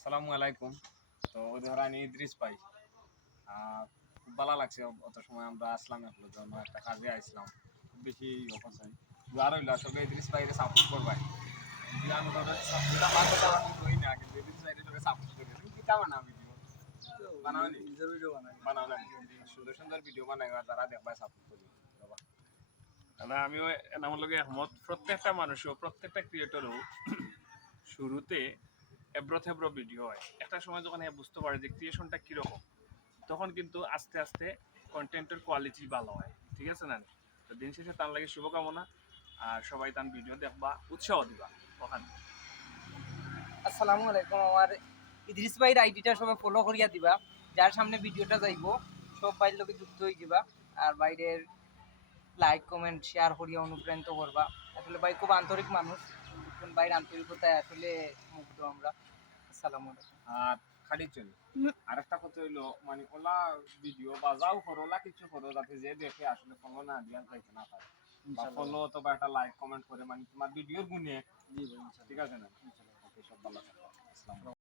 আসসালামু আলাইকুম। তো ধরানি ইদ্রিস ভাই, খুব ভালো লাগছে। অত সময় আমরা আসলাম আপনার জন্য, একটা কাজে আসলাম। খুব বেশি অপচয় আর হইলো আসলে ইদ্রিস ভাইরে সাপোর্ট করবাই। আমি ধরো সাপোর্টটা মাঝে তো আমি করি না, কিন্তু ইদ্রিস ভাইরে তোকে সাপোর্ট করি। তুমি কি কামা না ভিডিও বানাওনি? ভিডিও বানাও না, সুন্দর সুন্দর ভিডিও বানাই যারা দেখবাই সাপোর্ট করি। না আমিও আমার লগে একমত। প্রত্যেকটা মানুষও প্রত্যেকটা ক্রিয়েটরও শুরুতে এব্রো থেব্রো ভিডিও হয়, একটা সময় যখন বুঝতে পারে যে ক্রিয়েশনটা কিরকম, তখন কিন্তু আস্তে আস্তে কন্টেন্টের কোয়ালিটি ভালো হয়। ঠিক আছে না? তো দিন শেষে তার লাগে শুভকামনা, আর সবাই তার ভিডিও দেখবা, উৎসাহ দিবা ওখানে। আসসালামু আলাইকুম। আমার ইদ্রিস ভাইয়ের আইডিটা সবাই ফলো করিয়া দিবা, যার সামনে ভিডিওটা যাইব সব বাইরের লোকে যুক্ত হয়ে যাবা, আর বাইরের লাইক কমেন্ট শেয়ার করিয়া অনুপ্রাণিত করবা। আসলে ভাই খুব আন্তরিক মানুষ, বাইরের আন্তরিকতায় আসলে মুগ্ধ আমরা। আসসালামু আলাইকুম। আর খালি চলি আর একটা কথা হইলো, মানে ওলা ভিডিও বাজাও করো, ওলা কিছু করো যাতে যে দেখে আসলে ফলো না দিয়া যাইতে না পারে, বা ফলো অথবা একটা লাইক কমেন্ট করে, মানে তোমার ভিডিওর গুণে। ঠিক আছে না? ওকে, সব ভালো থাকো। আসসালামু আলাইকুম।